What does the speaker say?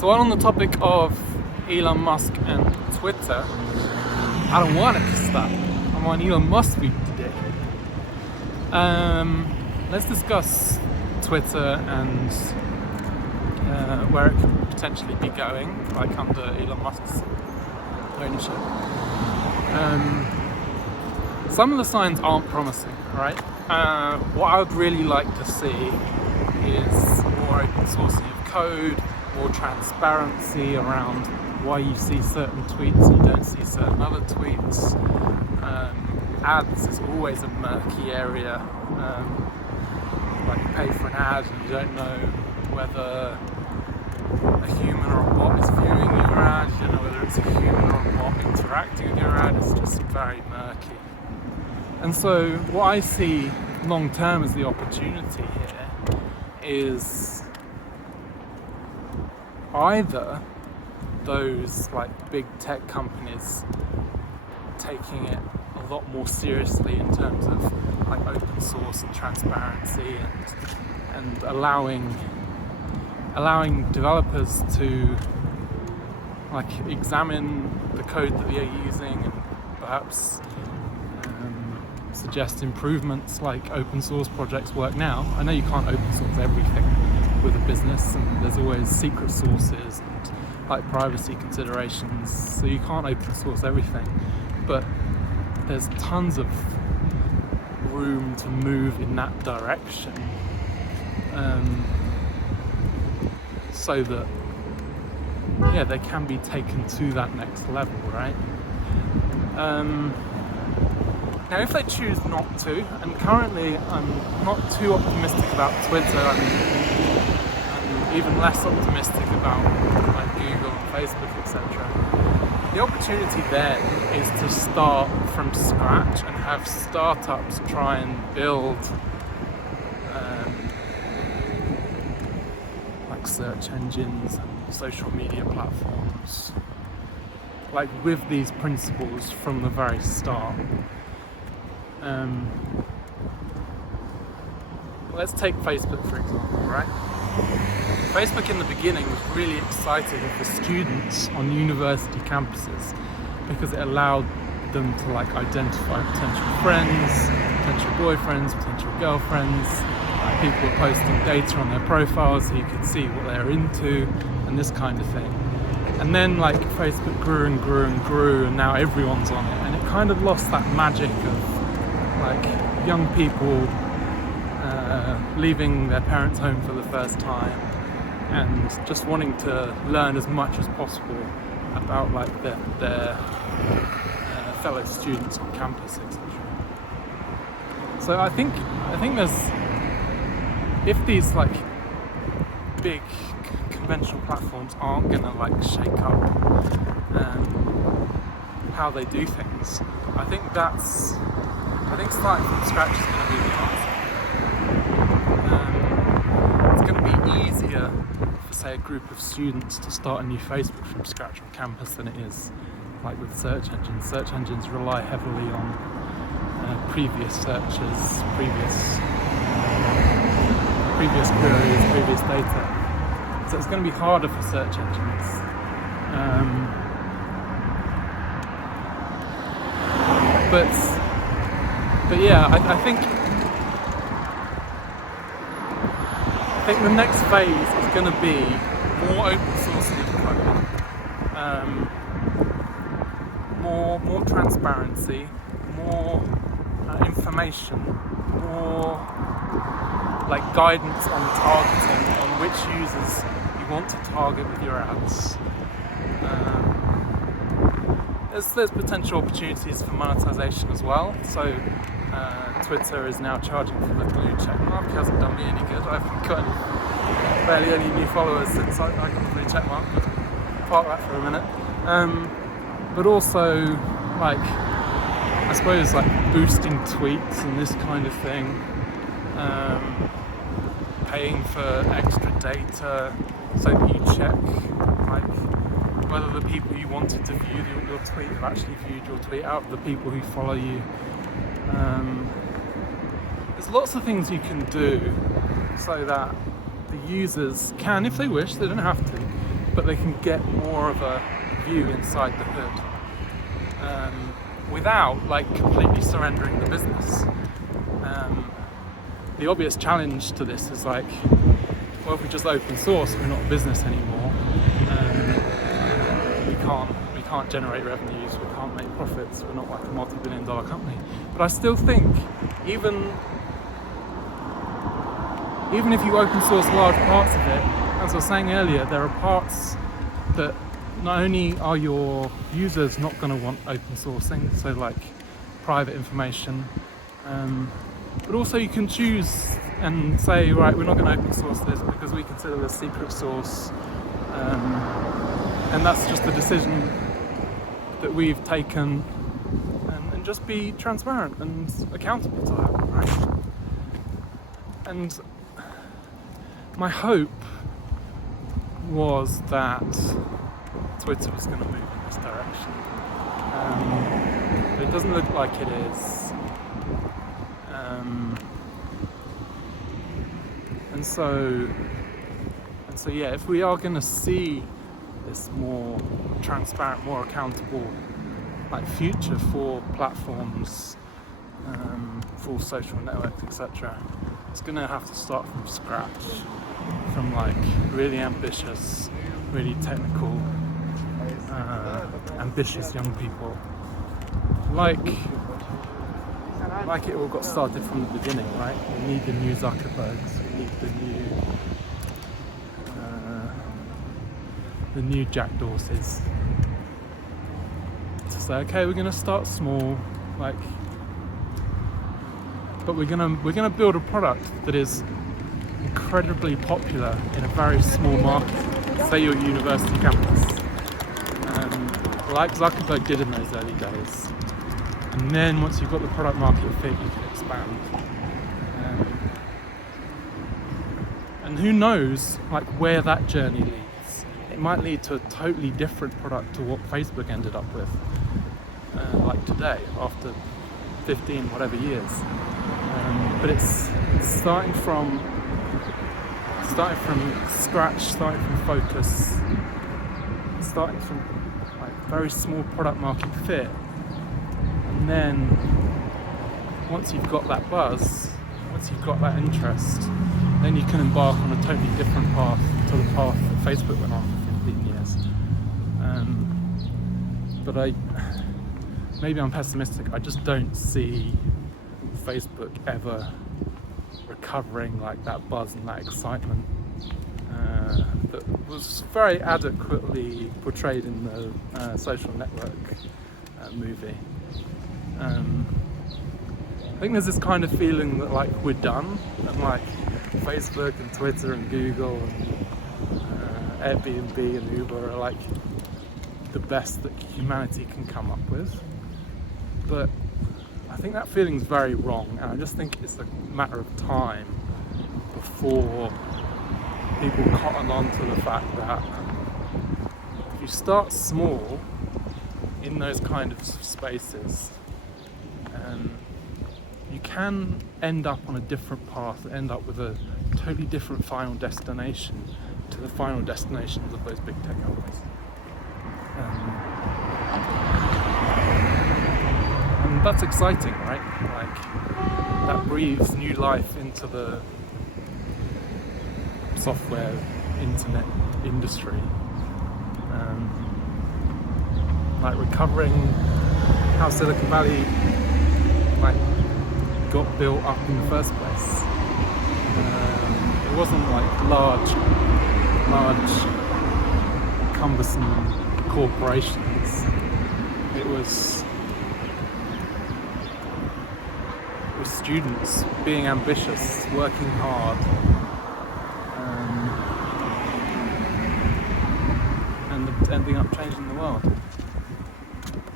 So on the topic of Elon Musk and Twitter, I don't want it to stop. I'm on Elon Musk week today. Let's discuss Twitter and where it could potentially be going, like under Elon Musk's ownership. Some of the signs aren't promising, right? What I would really like to see is more open sourcing of code, more transparency around why you see certain tweets and you don't see certain other tweets. Ads is always a murky area. Like you pay for an ad and you don't know whether a human or a bot is viewing your ad, you don't know whether it's a human or a bot interacting with your ad. It's just very murky. And so what I see long term as the opportunity here is either those like big tech companies taking it a lot more seriously in terms of like open source and transparency and allowing developers to like examine the code that they are using and perhaps suggest improvements like open source projects work now. I know you can't open source everything with a business, and there's always secret sources and like privacy considerations, so you can't open source everything, but there's tons of room to move in that direction, so that they can be taken to that next level, right? Now, if they choose not to, and currently I'm not too optimistic about Twitter, I'm even less optimistic about like Google and Facebook, etc. The opportunity then is to start from scratch and have startups try and build like search engines and social media platforms, like with these principles from the very start. Let's take Facebook for example, right? Facebook in the beginning was really exciting for students on university campuses because it allowed them to like identify potential friends, potential boyfriends, potential girlfriends. Like people were posting data on their profiles so you could see what they're into and this kind of thing. And then like Facebook grew and grew and grew, and now everyone's on it, and it kind of lost that magic of like young people leaving their parents' home for the first time and just wanting to learn as much as possible about like their fellow students on campus, etc. So I think there's, if these like big conventional platforms aren't gonna like shake up how they do things, I think starting from scratch is going to be the answer. It's going to be easier for, say, a group of students to start a new Facebook from scratch on campus than it is like with search engines. Search engines rely heavily on previous searches, previous queries, previous data. So it's going to be harder for search engines. But yeah, I think the next phase is going to be more open source code, more transparency, more information, more like guidance on targeting, on which users you want to target with your ads. There's potential opportunities for monetization as well. So Twitter is now charging for the blue check mark. It hasn't done me any good. I've gotten barely any new followers since I got the blue check mark, but park that for a minute. But also, like, I suppose like boosting tweets and this kind of thing, paying for extra data so that you check like whether the people you wanted to view your tweet have actually viewed your tweet out of the people who follow you. There's lots of things you can do so that the users can, if they wish, they don't have to, but they can get more of a view inside the hood without like completely surrendering the business. The obvious challenge to this is like, well, if we just open source, we're not a business anymore. We can't generate revenues, we can't make profits, we're not like a multi-billion-dollar company. But I still think even if you open source large parts of it, as I was saying earlier, there are parts that not only are your users not going to want open sourcing, so like private information, but also you can choose and say, right, we're not going to open source this because we consider this secret source, and that's just a decision that we've taken, and just be transparent and accountable to that, right? And my hope was that Twitter was going to move in this direction, but it doesn't look like it is. And so yeah, if we are going to see this more transparent, more accountable like future for platforms, for social networks, etc., it's going to have to start from scratch, from like really ambitious, really technical, ambitious young people, like it all got started from the beginning, right? We need the new Zuckerbergs, we need the new Jack Dorseys to say, okay, we're going to start small, like, but we're gonna build a product that is incredibly popular in a very small market, say your university campus, like Zuckerberg did in those early days. And then once you've got the product market fit, you can expand. And who knows like where that journey leads. It might lead to a totally different product to what Facebook ended up with, like today, after 15 whatever years. But it's starting from scratch, starting from focus, starting from like very small product market fit. And then once you've got that buzz, once you've got that interest, then you can embark on a totally different path to the path that Facebook went on for 15 years. But maybe I'm pessimistic. I just don't see Facebook ever recovering like that buzz and that excitement that was very adequately portrayed in the Social Network movie. I think there's this kind of feeling that like we're done, and like Facebook and Twitter and Google and Airbnb and Uber are like the best that humanity can come up with. But I think that feeling's very wrong, and I just think it's a matter of time before people cotton on to the fact that if you start small in those kind of spaces, you can end up on a different path, end up with a totally different final destination to the final destinations of those big tech companies. And that's exciting, right? Like, that breathes new life into the software internet industry. Like recovering how Silicon Valley like got built up in the first place. It wasn't like large cumbersome corporations. It was students being ambitious, working hard, and ending up changing the world.